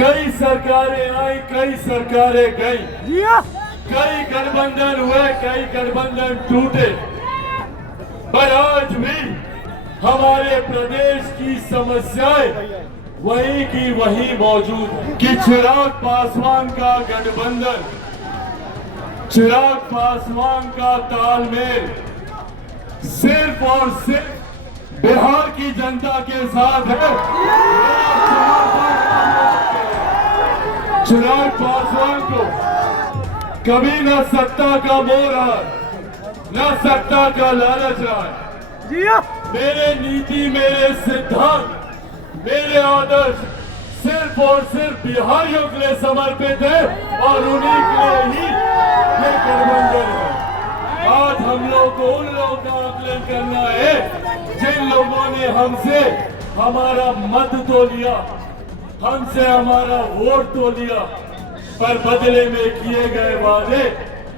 कई सरकारें आई, कई सरकारें गई, कई गठबंधन हुए, कई गठबंधन टूटे, पर आज भी हमारे प्रदेश की समस्याएं वही की वही मौजूद है कि चिराग पासवान का गठबंधन, चिराग पासवान का तालमेल सिर्फ और सिर्फ बिहार की जनता के साथ है। चिराग पासवान को कभी न सत्ता का मोह रहा, न सत्ता का लालच रहा है। मेरे नीति, मेरे सिद्धांत, मेरे आदर्श सिर्फ और सिर्फ बिहारियों के लिए समर्पित है और उन्हीं के लिए ही ये गठबंधन है। आज हम लोग को उन लोगों का आकलन करना है जिन लोगों ने हमसे हमारा मत तो लिया, हमसे हमारा वोट तो लिया, पर बदले में किए गए वादे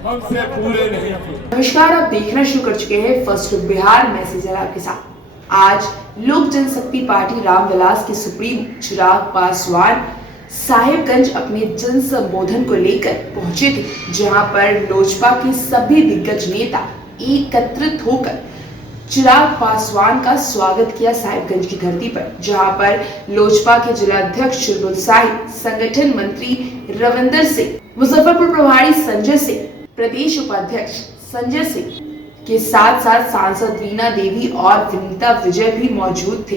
हमसे पूरे नहीं किए। नमस्कार, आप देखना शुरू कर चुके हैं फर्स्ट लुक बिहार। मैं सेजल आपके साथ। आज लोक जनशक्ति पार्टी रामविलास के सुप्रीम चिराग पासवान साहिबगंज अपने जन संबोधन को लेकर पहुंचे थे, जहां पर लोजपा के सभी दिग्गज नेता एकत्रित होकर चिराग पासवान का स्वागत किया साहिबगंज की धरती पर, जहां पर लोजपा के जिलाध्यक्ष चुलबुल साहिब, संगठन मंत्री रविंदर सिंह, मुजफ्फरपुर प्रभारी संजय सिंह, प्रदेश उपाध्यक्ष संजय सिंह के साथ साथ सांसद रीना देवी और विनीता विजय भी मौजूद थे।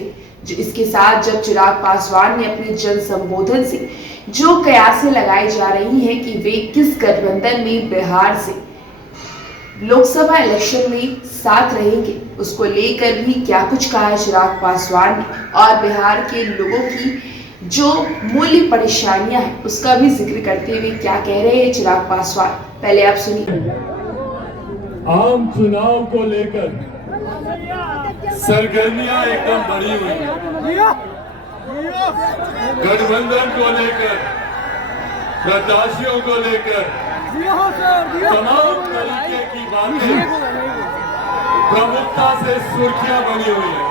इसके साथ जब चिराग पासवान ने अपने जन संबोधन से जो कयासें लगाई जा रही हैं कि वे किस गठबंधन में बिहार से लोकसभा इलेक्शन में साथ रहेंगे, उसको लेकर भी क्या कुछ कहा है चिराग पासवान ने, और बिहार के लोगों की जो मूल्य परेशानियां हैं उसका भी जिक्र करते हुए क्या कह रहे हैं चिराग पासवान, पहले आप सुनिए। आम चुनाव को लेकर सरगर्मियां एकदम बढ़ी हुई है। गठबंधन को लेकर, प्रत्याशियों को लेकर तमाम तरीके की बातें प्रमुखता से सुर्खियां बनी हुई है।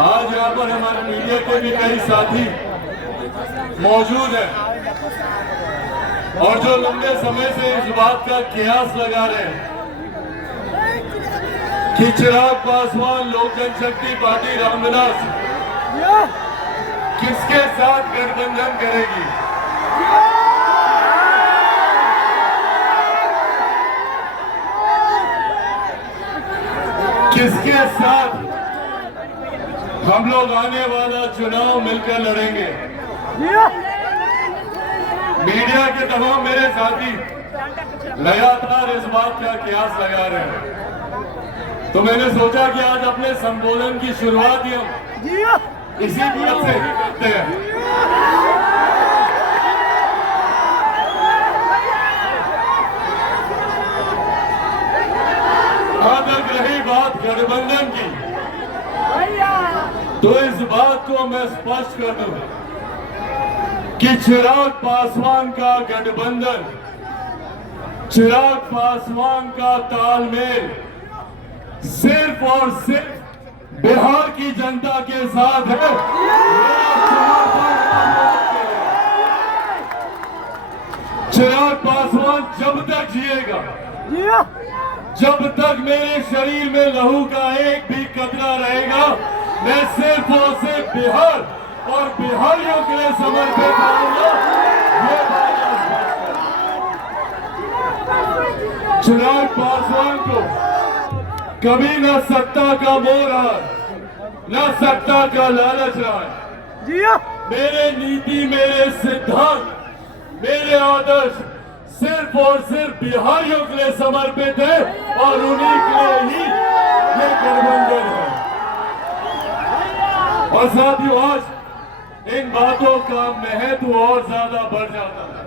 आज यहाँ पर हमारे मीडिया के भी कई साथी मौजूद हैं और जो लंबे समय से इस बात का कयास लगा रहे हैं कि चिराग पासवान लोक जनशक्ति पार्टी रामविलास किसके साथ गठबंधन करेगी। किसके साथ हम लोग आने वाला चुनाव मिलकर लड़ेंगे। मीडिया के तमाम मेरे साथी लगातार इस बात का कयास लगा रहे हैं, तो मैंने सोचा कि आज अपने संबोधन की शुरुआत ही हम इसी बात से ही करते हैं। जहां तक रही बात गठबंधन की, तो इस बात को मैं स्पष्ट कर दूं कि चिराग पासवान का गठबंधन, चिराग पासवान का तालमेल सिर्फ और सिर्फ बिहार की जनता के साथ है। चिराग पासवान जब तक जिएगा, जब तक मेरे शरीर में लहू का एक भी कतरा रहेगा, मैं सिर्फ और सिर्फ बिहार और बिहारियों के लिए समर्पित रहूंगा। चिराग पासवान को कभी न सत्ता का मोह रहा, न सत्ता का लालच रहा है। मेरे नीति, मेरे सिद्धांत, मेरे आदर्श सिर्फ और सिर्फ बिहारियों के लिए समर्पित है और उन्हीं के लिए ही ये गठबंधन है। और साथियों, आज इन बातों का महत्व और ज्यादा बढ़ जाता है।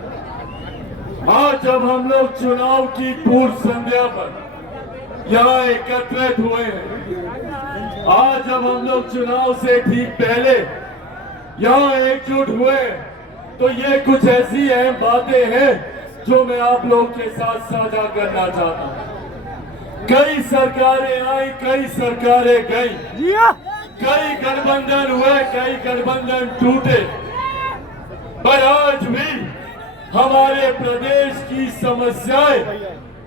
आज जब हम लोग चुनाव की पूर्व संध्या पर यहाँ एकत्रित हुए हैं, आज जब हम लोग चुनाव से ठीक पहले यहाँ एकजुट हुए, तो ये कुछ ऐसी अहम बातें हैं जो मैं आप लोग के साथ साझा करना चाहता हूँ। कई सरकारें आई, कई सरकारें गई, कई गठबंधन हुए, कई गठबंधन टूटे, पर आज भी हमारे प्रदेश की समस्याएं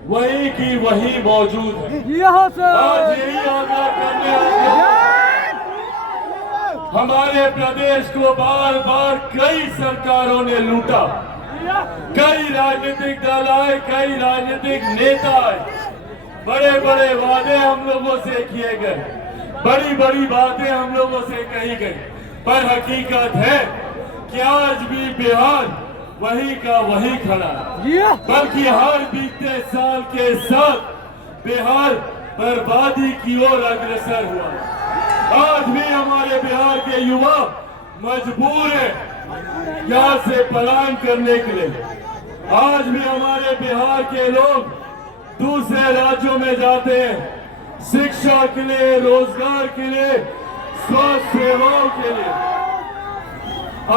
वही की वही मौजूद है। आज यही आग्रह करने आए हैं। हमारे प्रदेश को बार बार कई सरकारों ने लूटा, कई राजनीतिक दल आए, कई राजनीतिक नेता आए, बड़े बड़े वादे हम लोगों से किए गए, बड़ी बड़ी बातें हम लोगों से कही गई, पर हकीकत है कि आज भी बिहार वही का वही खड़ा है, बल्कि हर बीते साल के साथ बिहार बर्बादी की ओर अग्रसर हुआ। आज भी हमारे बिहार के युवा मजबूर हैं यहाँ से पलायन करने के लिए। आज भी हमारे बिहार के लोग दूसरे राज्यों में जाते हैं शिक्षा के लिए, रोजगार के लिए, स्वास्थ्य सेवाओं के लिए।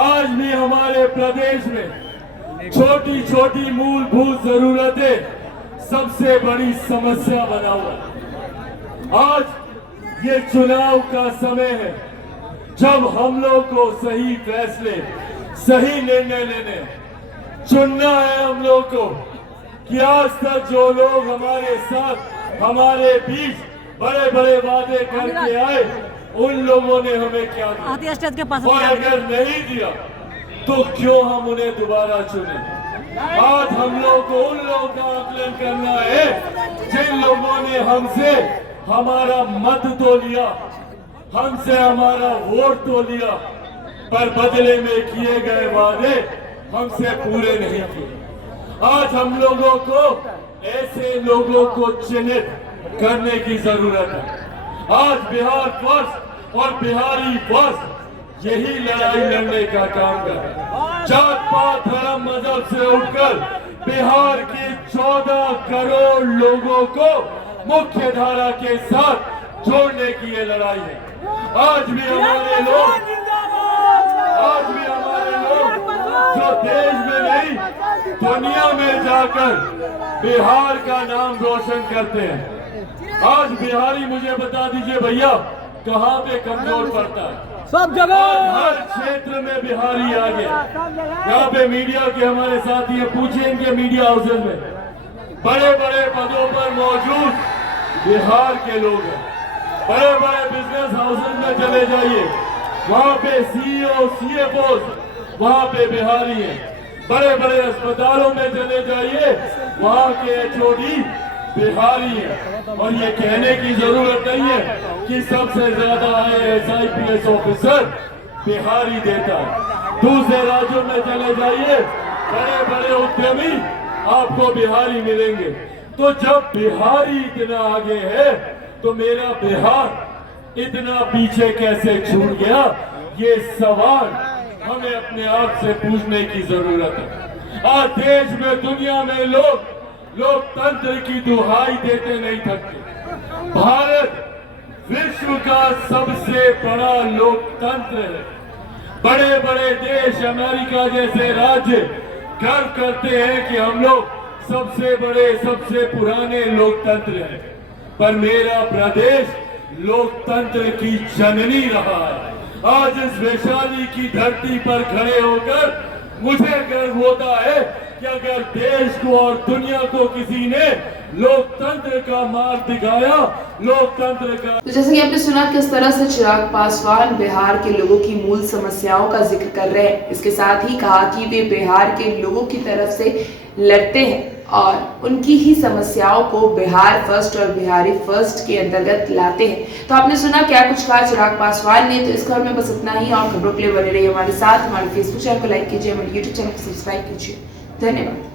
आज भी हमारे प्रदेश में छोटी छोटी मूलभूत जरूरतें सबसे बड़ी समस्या बना हुआ है। आज ये चुनाव का समय है जब हम लोग को सही फैसले, सही निर्णय लेने, चुनना है हम लोग को कि आज तक जो लोग हमारे साथ, हमारे बीच बड़े बड़े वादे करके आए, उन लोगों ने हमें क्या दिया, और अगर नहीं दिया तो क्यों हम उन्हें दोबारा चुने। आज हम लोग को उन लोगों का आकलन करना है जिन लोगों ने हमसे हमारा मत तो लिया, हमसे हमारा वोट तो लिया, पर बदले में किए गए वादे हमसे पूरे नहीं किए। आज हम लोगों को ऐसे लोगों को चिन्हित करने की जरूरत है। आज बिहार फर्स्ट और बिहारी फर्स्ट यही लड़ाई लड़ने का काम कर रहा है। जात पात धर्म मजहब से उठकर बिहार के 14 करोड़ लोगों को मुख्य धारा के साथ जोड़ने की ये लड़ाई है। आज भी हमारे लोग जो देश में नहीं दुनिया में जाकर बिहार का नाम रोशन करते हैं। आज बिहारी, मुझे बता दीजिए भैया, कहाँ पे कमजोर पड़ता है? सब जगह, हर क्षेत्र में बिहारी आ गए। यहाँ पे मीडिया के हमारे साथी हैं, पूछिए इनके मीडिया हाउसेज में बड़े बड़े पदों पर मौजूद बिहार के लोग हैं। बड़े बड़े बिजनेस हाउसेज में चले जाइए, वहाँ पे सीईओ, सीएफओ वहाँ पे बिहारी हैं। बड़े बड़े अस्पतालों में चले जाइए, वहाँ के एचओडी बिहारी है। और ये कहने की जरूरत नहीं है कि सबसे ज्यादा IAS IPS ऑफिसर बिहारी देता है। दूसरे राज्यों में चले जाइए, बड़े बड़े उद्यमी आपको बिहारी मिलेंगे। तो जब बिहारी इतना आगे है तो मेरा बिहार इतना पीछे कैसे छूट गया, ये सवाल हमें अपने आप से पूछने की जरूरत है। आज देश में, दुनिया में लोग लोकतंत्र की दुहाई देते नहीं थकते। भारत विश्व का सबसे बड़ा लोकतंत्र है। बड़े बड़े देश, अमेरिका जैसे राज्य गर्व करते हैं कि हम लोग सबसे बड़े, सबसे पुराने लोकतंत्र हैं, पर मेरा प्रदेश लोकतंत्र की जननी रहा है। आज इस वैशाली की धरती पर खड़े होकर मुझे गर्व होता है कि अगर देश को और दुनिया को किसी ने लोकतंत्र का मार्ग दिखाया, लोकतंत्र का। तो जैसे कि आपने सुना किस तरह से चिराग पासवान बिहार के लोगों की मूल समस्याओं का जिक्र कर रहे हैं। इसके साथ ही कहा कि वे बिहार के लोगों की तरफ से लड़ते हैं और उनकी ही समस्याओं को बिहार फर्स्ट और बिहारी फर्स्ट के अंतर्गत लाते हैं। तो आपने सुना क्या कुछ कहा चिराग पासवान ने। तो इस खबर में बस इतना ही, और खबरों के लिए बने रहिए हमारे साथ। हमारे फेसबुक चैनल को लाइक कीजिए, हमारे यूट्यूब चैनल को सब्सक्राइब कीजिए। धन्यवाद।